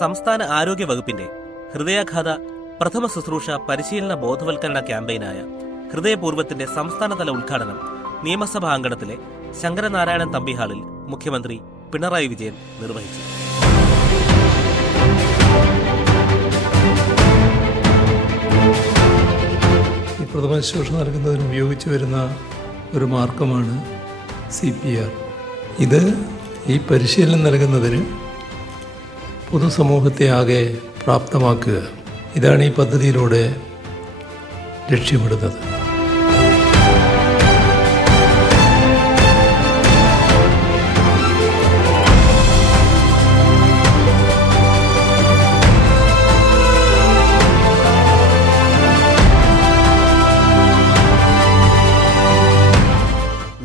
സംസ്ഥാന ആരോഗ്യ വകുപ്പിന്റെ ഹൃദയാഘാത പ്രഥമ ശുശ്രൂഷ പരിശീലന ബോധവൽക്കരണ ക്യാമ്പയിനായ ഹൃദയപൂർവ്വത്തിന്റെ സംസ്ഥാനതല ഉദ്ഘാടനം നിയമസഭാ അങ്കണത്തിലെ ശങ്കരനാരായണൻ തമ്പി ഹാളിൽ മുഖ്യമന്ത്രി പിണറായി വിജയൻ നിർവഹിച്ചു. ഈ പ്രഥമ ശുശ്രൂഷ നൽകുന്നതിന് ഉപയോഗിച്ചു വരുന്ന ഒരു മാർഗമാണ് CPR. ഇത് ഈ പരിശീലനം നൽകുന്നതിന് പൊതുസമൂഹത്തെ ആകെ പ്രാപ്തമാക്കുക, ഇതാണ് ഈ പദ്ധതിയിലൂടെ ലക്ഷ്യമിടുന്നത്.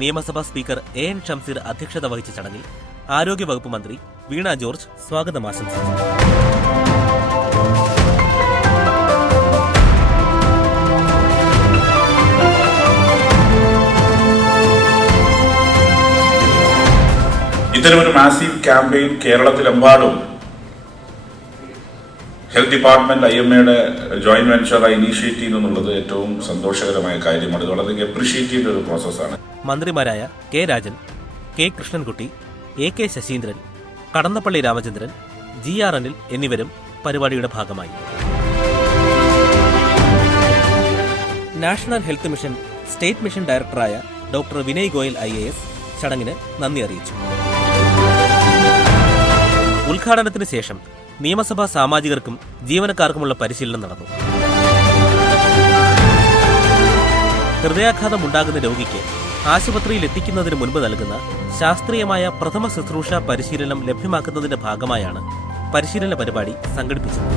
നിയമസഭാ സ്പീക്കർ AN ഷംസീർ അധ്യക്ഷത വഹിച്ച ചടങ്ങിൽ ആരോഗ്യവകുപ്പ് മന്ത്രി വീണ ജോർജ് സ്വാഗതം ആശംസിച്ചു. ഇത്തരമൊരു മാസീവ് ക്യാമ്പയിൻ കേരളത്തിലെമ്പാടും ഹെൽത്ത് ഡിപ്പാർട്ട്മെന്റ് IMAയുടെ ജോയിന്റ് വെഞ്ചറായി ഇനീഷ്യേറ്റ് ചെയ്യുന്നുള്ളത് ഏറ്റവും സന്തോഷകരമായ കാര്യമാണ്. ഇത് വളരെ അപ്രീഷിയേറ്റ് ചെയ്ത ഒരു പ്രോസസ്സാണ്. മന്ത്രിമാരായ K. Rajan, K. Krishnankutty, AK. Saseendran, Kadannappally Ramachandran, GR Anil എന്നിവരും പരിപാടിയുടെ ഭാഗമായി. National health mission state mission ഡയറക്ടറായ ഡോക്ടർ വിനയ് ഗോയൽ IAS ചടങ്ങിന് നന്ദി അറിയിച്ചു. ഉദ്ഘാടനത്തിന് ശേഷം നിയമസഭാ സാമാജികർക്കും ജീവനക്കാർക്കുമുള്ള പരിശീലനം നടന്നു. ഹൃദയാഘാതം ഉണ്ടാകുന്ന രോഗിക്ക് ആശുപത്രിയിൽ എത്തിക്കുന്നതിന് മുൻപ് നൽകുന്ന ശാസ്ത്രീയമായ പ്രഥമ ശുശ്രൂഷ പരിശീലനം ലഭ്യമാക്കുന്നതിന്റെ ഭാഗമായാണ് പരിശീലന പരിപാടി സംഘടിപ്പിച്ചത്.